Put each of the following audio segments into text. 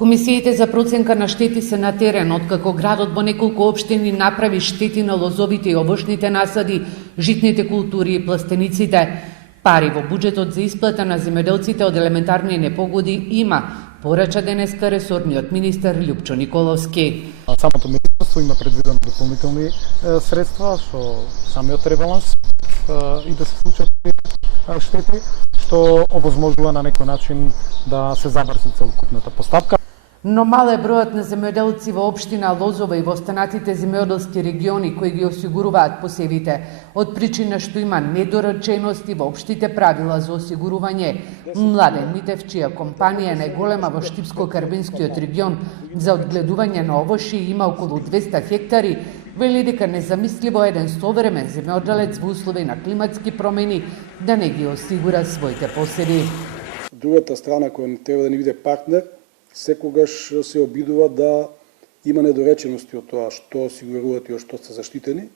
Комисиите за проценка на штети се на терен, откако градот во неколку општини направи штети на лозовите и овошните насади, житните култури и пластениците. Пари во буџетот за исплата на земјоделците од елементарни непогоди има, порача денеска ресорниот министер Љупчо Николовски. Самото министерство има предвидено дополнителни средства со самиот ребаланс и да се случат штети, што овозможува на некој начин да се забрзи целокупната постапка. Но мал е бројот на земјоделци во општина Лозова и во останатите земјоделски региони кои ги осигуруваат посевите, од причина што има недоречености во општите правила за осигурување. Младен Митев, чија компанија е најголема во Штипско-Карбинскиот регион за одгледување на овоши и има околу 200 хектари, вели дека незамисливо еден современ земјоделец во услови на климатски промени да не ги осигура своите посеви. Другата страна која треба да ни биде партнер секогаш се обидува да има недоречености од тоа што осигуруваат и од што се заштитени.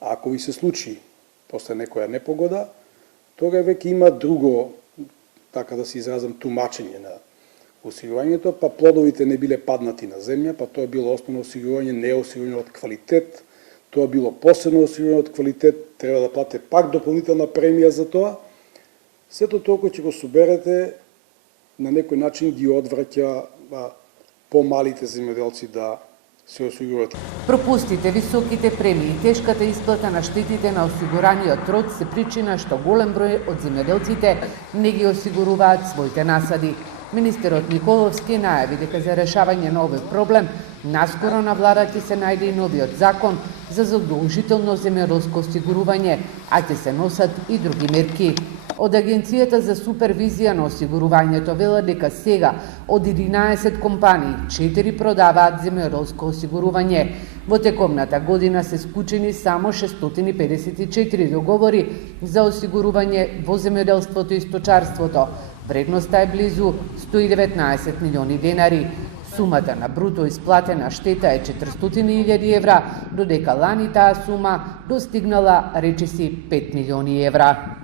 А ако ви се случи после некоја непогода, тога веќе има друго, така да се изразам, тумачење на осигурувањето, па плодовите не биле паднати на земја, па тоа било основно осигурување, не осигурување од квалитет, тоа било посебно осигурување од квалитет, треба да плате пак дополнителна премија за тоа. Сето тоа кој ќе го соберете, на некој начин ги одвраќа помалите земјоделци да се осигуруваат. Пропустите, високите премии и тешката исплата на штетите на осигураниот труд се причина што голем број од земјоделците не ги осигуруваат своите насади. Министерот Николовски најави дека за решавање на овој проблем наскоро на влада ќе се најде и новиот закон за задолжително земјоделско осигурување, а ќе се носат и други мерки. Од Агенцијата за супервизија на осигурувањето вела дека сега од 11 компании 4 продаваат земјоделско осигурување. Во текомната година се склучени само 654 договори за осигурување во земјоделството и сточарството. Вредноста е близу 119 милиони денари. Сумата на бруто исплатена штета е 400.000 евра, додека лани таа сума достигнала речиси 5 милиони евра.